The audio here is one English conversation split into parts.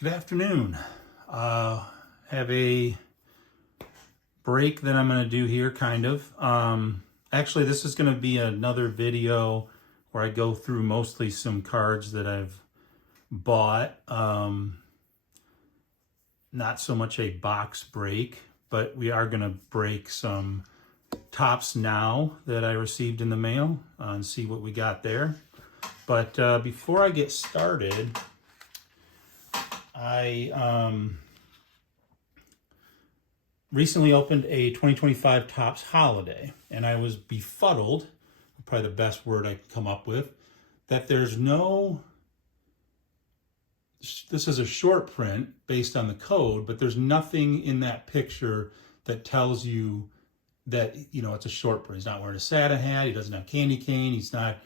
Good afternoon. Have a break that I'm going to do here, kind of. Actually, this is going to be another video where I go through mostly some cards that I've bought. Not so much a box break, but we are going to break some Topps Now that I received in the mail and see what we got there. But before I get started, I recently opened a 2025 Topps Holiday, and I was befuddled, probably the best word I can come up with, that there's no, this is a short print based on the code, but there's nothing in that picture that tells you that, it's a short print. He's not wearing a Santa hat, he doesn't have candy cane, he's not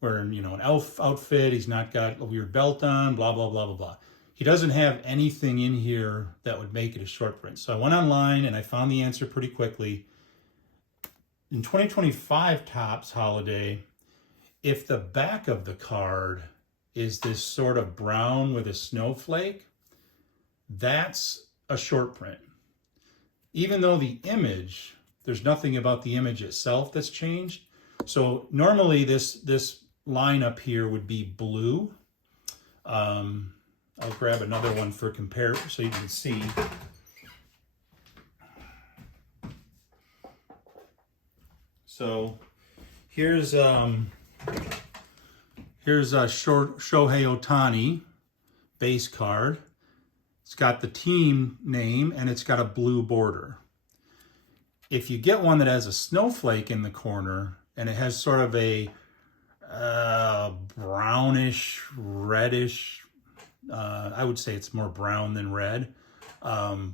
wearing, an elf outfit, he's not got a weird belt on, blah, blah, blah, blah, blah. He doesn't have anything in here that would make it a short print. So I went online and I found the answer pretty quickly. In 2025 Topps Holiday, if the back of the card is this sort of brown with a snowflake, that's a short print. Even though the image, there's nothing about the image itself that's changed. So normally this line up here would be blue. I'll grab another one for comparison so you can see. So here's Shohei Ohtani base card. It's got the team name and it's got a blue border. If you get one that has a snowflake in the corner and it has sort of a brownish, reddish, I would say it's more brown than red,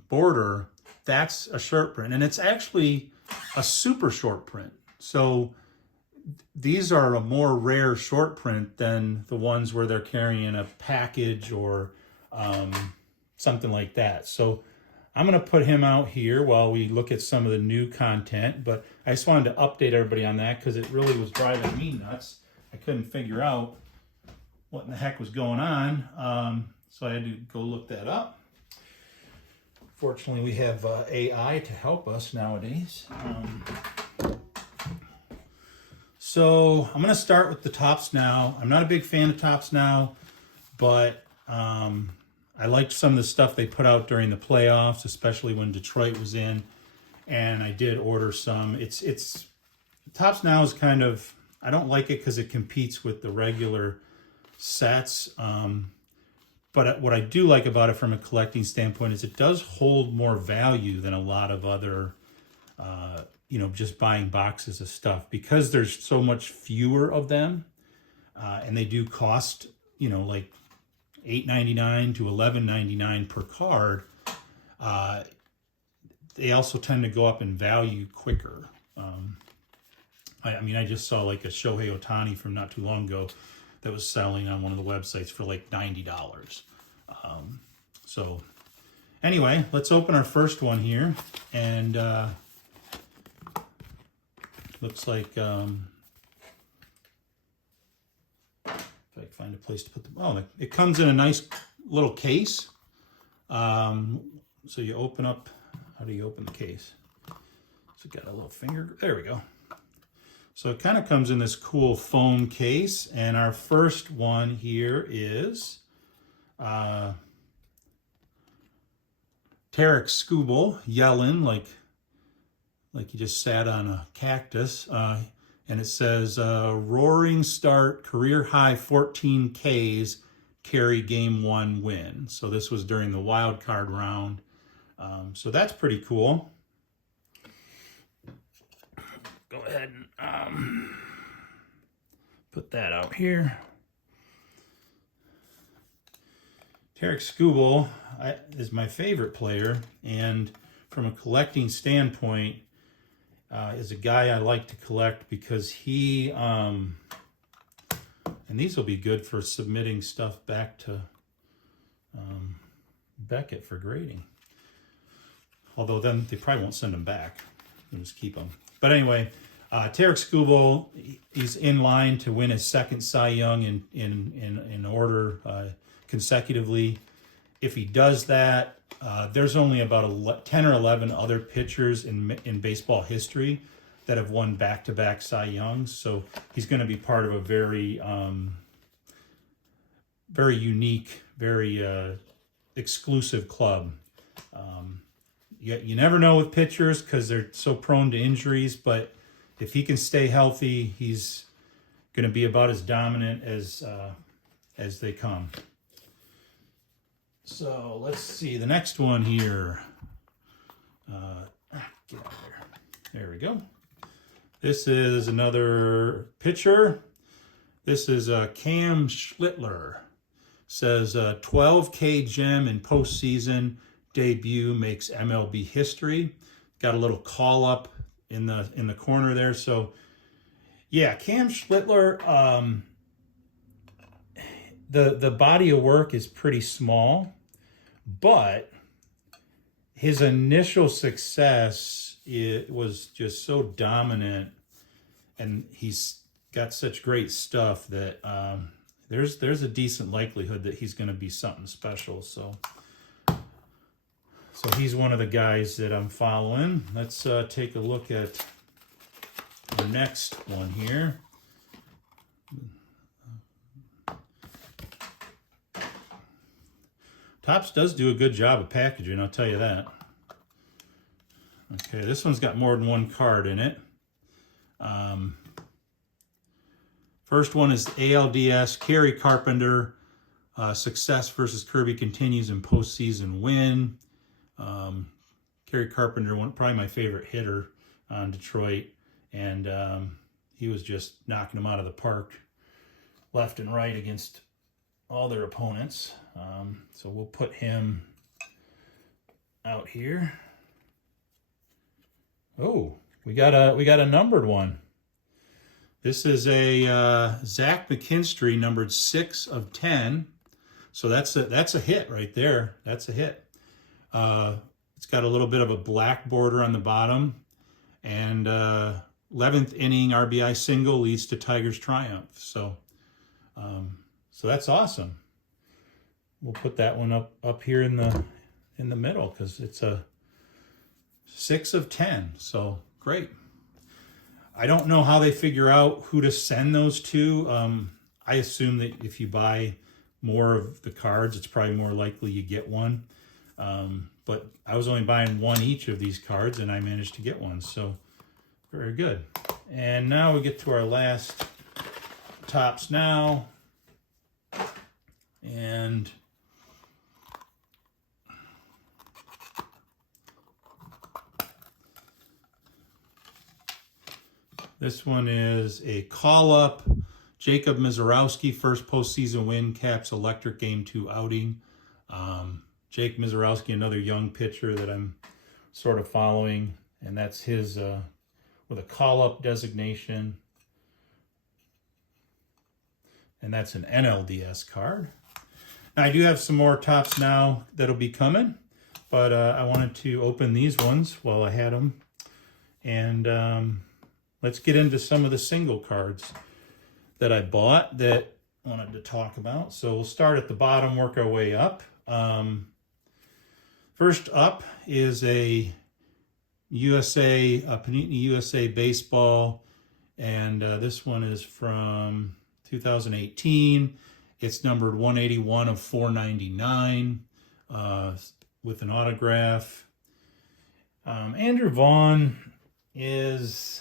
border, that's a short print. And it's actually a super short print. So these are a more rare short print than the ones where they're carrying a package or something like that. So I'm going to put him out here while we look at some of the new content. But I just wanted to update everybody on that because it really was driving me nuts. I couldn't figure out what in the heck was going on. So I had to go look that up. Fortunately, we have AI to help us nowadays. So I'm going to start with the Topps Now. I'm not a big fan of Topps Now, but I liked some of the stuff they put out during the playoffs, especially when Detroit was in, and I did order some. It's Topps Now is kind of, I don't like it because it competes with the regular sets. But what I do like about it from a collecting standpoint is it does hold more value than a lot of other, just buying boxes of stuff, because there's so much fewer of them, and they do cost, like $8.99 to $11.99 per card. They also tend to go up in value quicker. I just saw like a Shohei Ohtani from not too long ago that was selling on one of the websites for like $90. So anyway, let's open our first one here. And looks like, if I can find a place to put them. Oh, it comes in a nice little case. So you open up, how do you open the case? So got a little finger, there we go. So it kind of comes in this cool foam case, and our first one here is Tarik Skubal yelling like he just sat on a cactus, and it says roaring start, career high 14 Ks, carry game 1 win. So this was during the wild card round. So that's pretty cool. Go ahead and put that out here. Tarik Skubal is my favorite player, and from a collecting standpoint, is a guy I like to collect because he, and these will be good for submitting stuff back to Beckett for grading. Although then they probably won't send them back. They'll just keep them. But anyway, Tarik Skubal, he's in line to win his second Cy Young in order consecutively. if he does that, there's only about 10 or 11 other pitchers in baseball history that have won back-to-back Cy Youngs. So he's going to be part of a very, very unique, very exclusive club. You never know with pitchers because they're so prone to injuries, but if he can stay healthy, he's going to be about as dominant as they come. So let's see the next one here. Get out of there. There we go. This is another pitcher. This is Cam Schlittler. Says 12K gem in postseason debut makes MLB history. Got a little call up in the corner there. So yeah, Cam Schlittler. The body of work is pretty small, but his initial success, it was just so dominant, and he's got such great stuff that there's a decent likelihood that he's going to be something special. So he's one of the guys that I'm following. Let's take a look at the next one here. Topps does do a good job of packaging, I'll tell you that. Okay, this one's got more than one card in it. First one is ALDS, Kerry Carpenter, success versus Kirby continues in postseason win. Kerry Carpenter, probably my favorite hitter on Detroit, and he was just knocking them out of the park left and right against all their opponents. So we'll put him out here. Oh, we got a numbered one. This is a Zach McKinstry, numbered 6 of 10. So that's a hit right there. That's a hit. It's got a little bit of a black border on the bottom, and 11th inning RBI single leads to Tigers triumph. So that's awesome. We'll put that one up here in the middle because it's a 6 of 10. So great. I don't know how they figure out who to send those to. I assume that if you buy more of the cards, it's probably more likely you get one. But I was only buying one each of these cards, and I managed to get one. So very good. And now we get to our last Topps Now. And this one is a call-up. Jacob Mizorowski, first postseason win, caps electric game 2 outing. Jake Mizorowski, another young pitcher that I'm sort of following, and that's his with a call-up designation. And that's an NLDS card. Now, I do have some more Topps Now that'll be coming, but I wanted to open these ones while I had them. And let's get into some of the single cards that I bought that I wanted to talk about. So we'll start at the bottom, work our way up. First up is a Panini USA baseball, and this one is from 2018. It's numbered 181 of 499 with an autograph. Andrew Vaughn is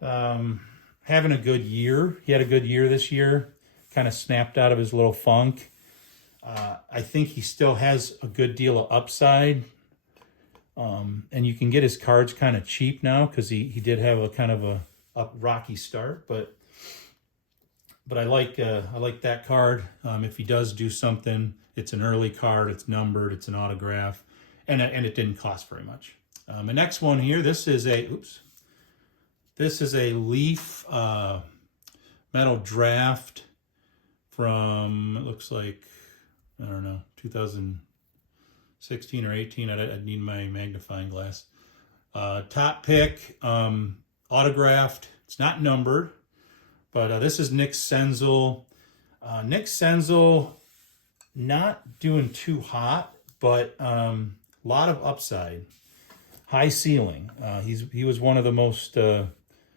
having a good year. He had a good year this year, kind of snapped out of his little funk. I think he still has a good deal of upside. And you can get his cards kind of cheap now because he did have a kind of a rocky start, but I like that card. If he does do something, it's an early card, it's numbered, it's an autograph, and it didn't cost very much. The next one here, this is a Leaf metal draft from, it looks like, I don't know, 2016 or 18. I'd need my magnifying glass. Top pick, autographed. It's not numbered, but this is Nick Senzel. Nick Senzel not doing too hot, but a lot of upside, high ceiling. He was one of the most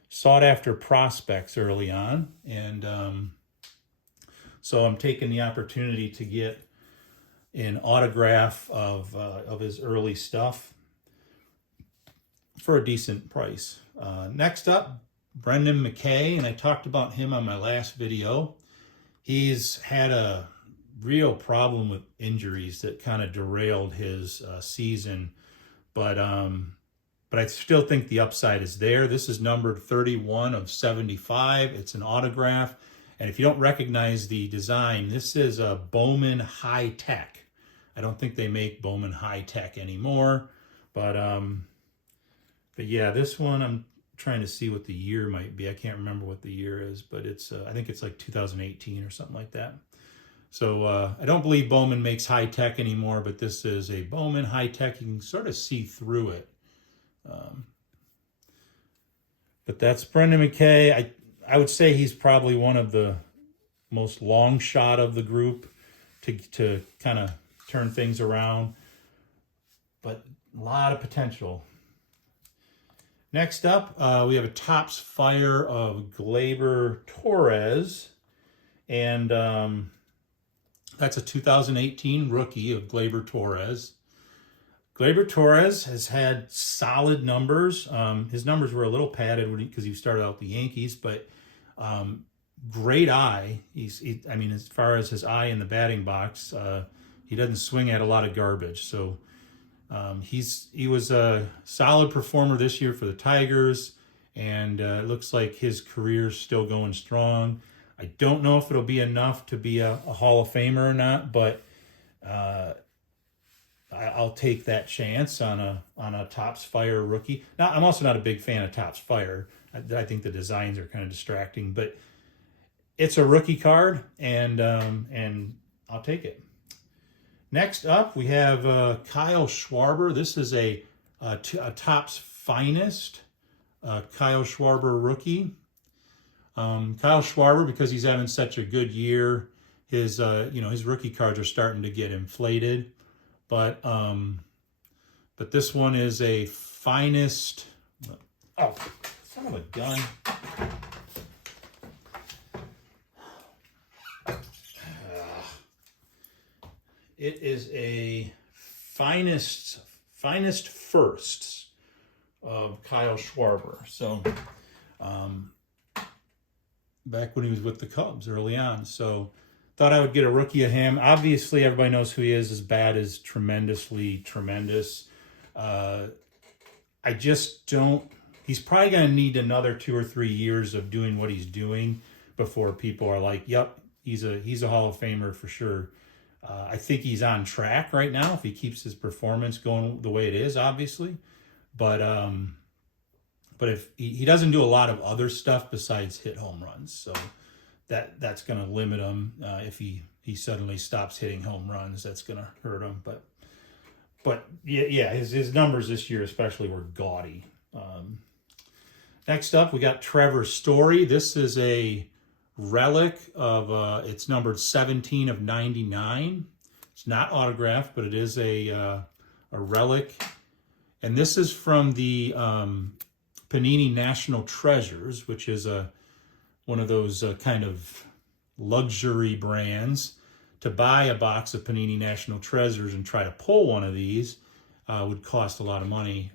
sought after prospects early on, and so I'm taking the opportunity to get an autograph of his early stuff for a decent price. Next up, Brendan McKay, and I talked about him on my last video. He's had a real problem with injuries that kind of derailed his season, but I still think the upside is there. This is numbered 31 of 75. It's an autograph, and if you don't recognize the design, this is a Bowman High Tech. I don't think they make Bowman High Tech anymore, but yeah, this one I'm trying to see what the year might be. I can't remember what the year is, but it's I think it's like 2018 or something like that. So I don't believe Bowman makes High Tech anymore, but this is a Bowman High Tech. You can sort of see through it. But that's Brendan McKay. I would say he's probably one of the most long shot of the group to kind of turn things around, but a lot of potential. Next up, we have a Topps Fire of Gleyber Torres, and that's a 2018 rookie of Gleyber Torres. Gleyber Torres has had solid numbers. His numbers were a little padded because he started out with the Yankees, but great eye. I mean, as far as his eye in the batting box, he doesn't swing at a lot of garbage. So he was a solid performer this year for the Tigers, and it looks like his career's still going strong. I don't know if it'll be enough to be a Hall of Famer or not, but I'll take that chance on a Topps Fire rookie. Now, I'm also not a big fan of Topps Fire. I think the designs are kind of distracting, but it's a rookie card, and I'll take it. Next up, we have Kyle Schwarber. This is a Topps Finest Kyle Schwarber rookie. Kyle Schwarber, because he's having such a good year, his rookie cards are starting to get inflated. But this one is a Finest. Oh, son of a gun! It is a Finest Firsts of Kyle Schwarber. So, back when he was with the Cubs early on. So, thought I would get a rookie of him. Obviously, everybody knows who he is. His bat is tremendously tremendous. I just don't. He's probably going to need another 2 or 3 years of doing what he's doing before people are like, "Yep, he's a Hall of Famer for sure." I think he's on track right now if he keeps his performance going the way it is, obviously. But if he doesn't do a lot of other stuff besides hit home runs, so that's going to limit him. If he suddenly stops hitting home runs, that's going to hurt him. But yeah, his numbers this year especially were gaudy. Next up, we got Trevor Story. This is a relic of it's numbered 17 of 99. It's not autographed, but it is a relic, and this is from the Panini National Treasures, which is one of those kind of luxury brands. To buy a box of Panini National Treasures and try to pull one of these would cost a lot of money.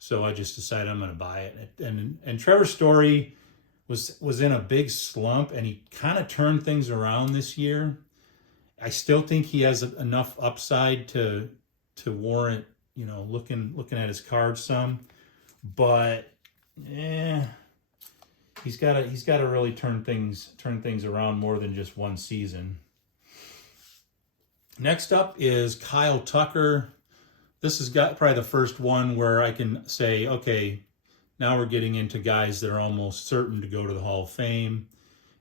So I just decided I'm going to buy it. And Trevor Story was in a big slump, and he kind of turned things around this year. I still think he has enough upside to warrant, looking at his cards some, but he's got to really turn things around more than just one season. Next up is Kyle Tucker. This has got probably the first one where I can say, okay, now we're getting into guys that are almost certain to go to the Hall of Fame.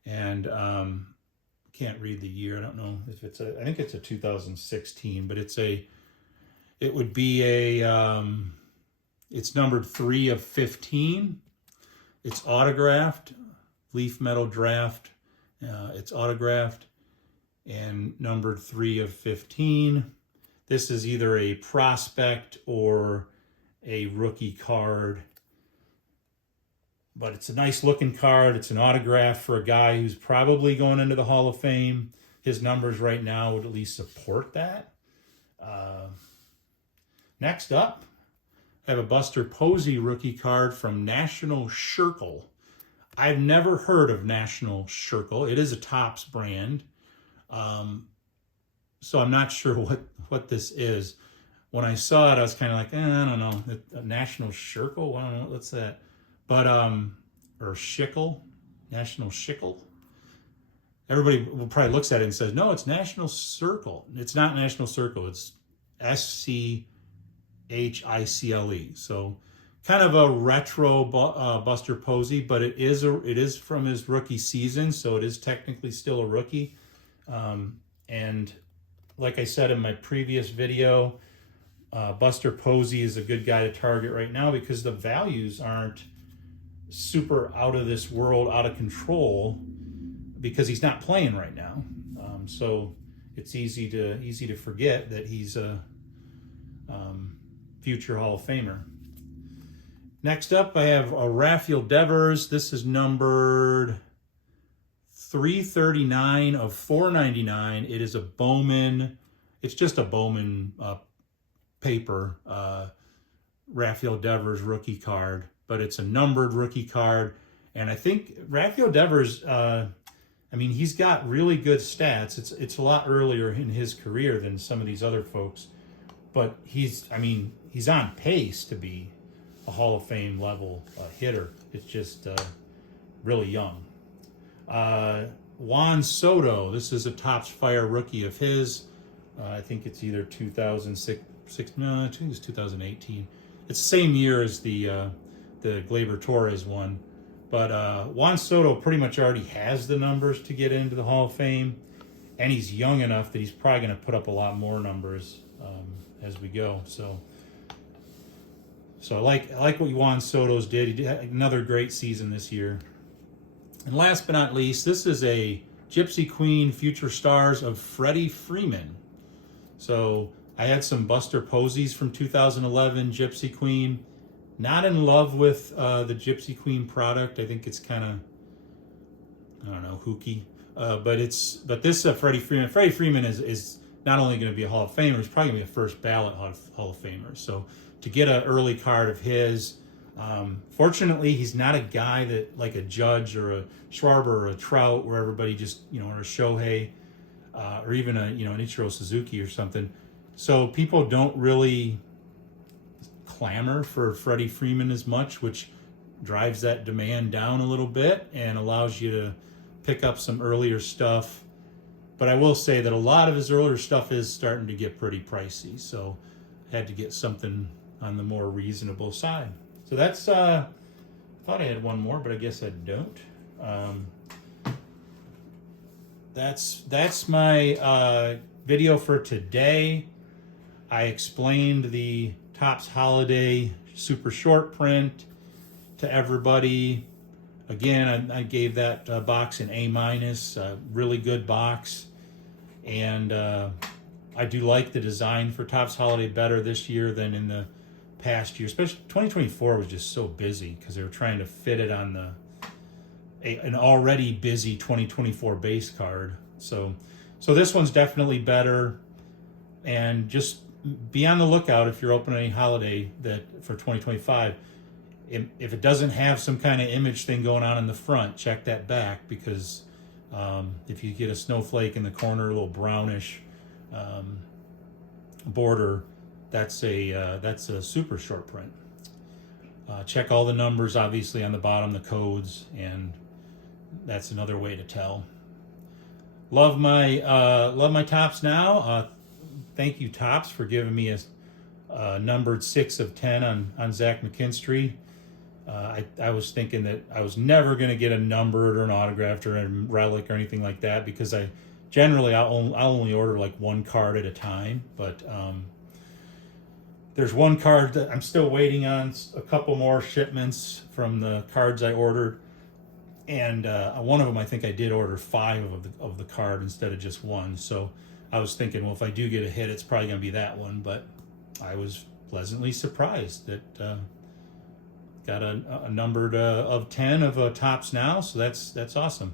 And can't read the year. I don't know if I think it's a 2016, but it's numbered 3 of 15. It's autographed, leaf metal draft. It's autographed. and numbered 3 of 15. This is either a prospect or a rookie card, but it's a nice looking card. It's an autograph for a guy who's probably going into the Hall of Fame. His numbers right now would at least support that. Next up, I have a Buster Posey rookie card from National Schurkel. I've never heard of National Schurkel. It is a Topps brand. So I'm not sure what this is. When I saw it, I was kind of like, I don't know. National Schurkel? I don't know. What's that? But, or Schickel? National Schickel? Everybody probably looks at it and says, no, it's National Circle. It's not National Circle. It's SCHICLE. So kind of a retro Buster Posey, but it is from his rookie season, so it is technically still a rookie. And like I said in my previous video, Buster Posey is a good guy to target right now because the values aren't super out of this world, out of control, because he's not playing right now. So it's easy to forget that he's a future Hall of Famer. Next up, I have a Rafael Devers. This is numbered 339 of 499. It is a Bowman. It's just a Bowman paper Rafael Devers rookie card, but it's a numbered rookie card. And I think Rafael Devers, he's got really good stats. It's a lot earlier in his career than some of these other folks, but he's on pace to be a Hall of Fame level hitter. It's just really young. Juan Soto, this is a Topps Fire rookie of his. I think it's either 2006, no, I think it's 2018. It's the same year as the Gleyber Torres one. But Juan Soto pretty much already has the numbers to get into the Hall of Fame, and he's young enough that he's probably going to put up a lot more numbers as we go. So I like what Juan Soto's did. He had another great season this year. And last but not least, this is a Gypsy Queen Future Stars of Freddie Freeman. So I had some Buster Poseys from 2011 Gypsy Queen. Not in love with the Gypsy Queen product. I think it's kind of, I don't know, hooky. But this Freddie Freeman. Freddie Freeman is not only going to be a Hall of Famer, he's probably going to be a first ballot Hall of Famer. So to get an early card of his, fortunately, he's not a guy that like a Judge or a Schwarber or a Trout, where everybody just or a Shohei, or even an Ichiro Suzuki or something. So people don't really clamor for Freddie Freeman as much, which drives that demand down a little bit and allows you to pick up some earlier stuff. But I will say that a lot of his earlier stuff is starting to get pretty pricey, so I had to get something on the more reasonable side. So that's, I thought I had one more, but I guess I don't. That's my video for today. I explained the Topps Holiday Super Short Print to everybody. Again, I gave that box an A-, really good box. And I do like the design for Topps Holiday better this year than in the past year. Especially 2024 was just so busy because they were trying to fit it on an already busy 2024 base card. So this one's definitely better. And just be on the lookout if you're opening any holiday that for 2025. If it doesn't have some kind of image thing going on in the front, check that back, because if you get a snowflake in the corner, a little brownish border, that's a super short print. Check all the numbers, obviously, on the bottom, the codes, and that's another way to tell. Love my Topps now. Thank you, Topps, for giving me a numbered 6 of 10 on Zach McKinstry. I was thinking that I was never going to get a numbered or an autographed or a relic or anything like that, because I'll only order like one card at a time. But there's one card that I'm still waiting on, a couple more shipments from the cards I ordered. And one of them, I think I did order 5 of the card instead of just one. So I was thinking, well, if I do get a hit, it's probably going to be that one. But I was pleasantly surprised that got a numbered of 10 of Topps Now. So that's awesome.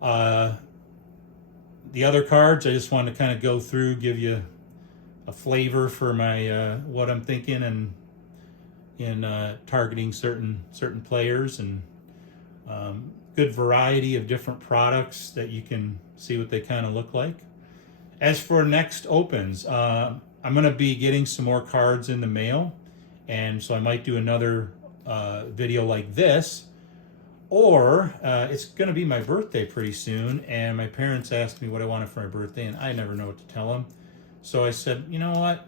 The other cards, I just wanted to kind of go through, give you a flavor for my what I'm thinking and in targeting certain players, and good variety of different products that you can see what they kind of look like. As for next opens, I'm going to be getting some more cards in the mail, and so I might do another video like this, or it's going to be my birthday pretty soon, and my parents asked me what I wanted for my birthday, and I never know what to tell them. So I said, you know what,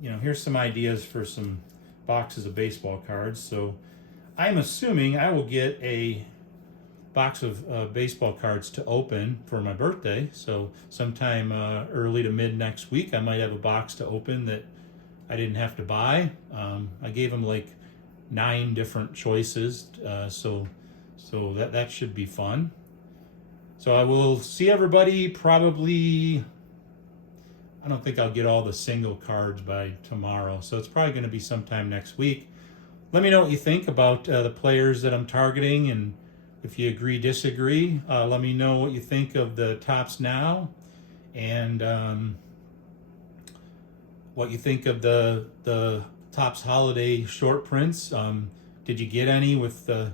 here's some ideas for some boxes of baseball cards. So I'm assuming I will get a box of baseball cards to open for my birthday. So sometime early to mid next week, I might have a box to open that I didn't have to buy. I gave them like 9 different choices, so that should be fun. So I will see everybody probably. I don't think I'll get all the single cards by tomorrow, so it's probably going to be sometime next week. Let me know what you think about the players that I'm targeting, and if you agree, disagree. Let me know what you think of the Topps Now, and what you think of the Topps Holiday short prints. Did you get any with the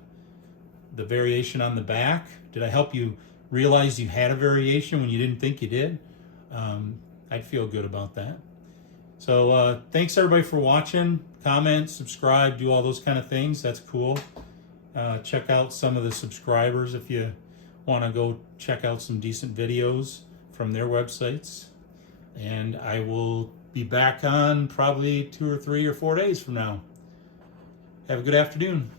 variation on the back? Did I help you realize you had a variation when you didn't think you did? I'd feel good about that. So thanks everybody for watching. Comment, subscribe, do all those kind of things. That's cool. Check out some of the subscribers if you want to go check out some decent videos from their websites. And I will be back on probably 2 or 3 or 4 days from now. Have a good afternoon.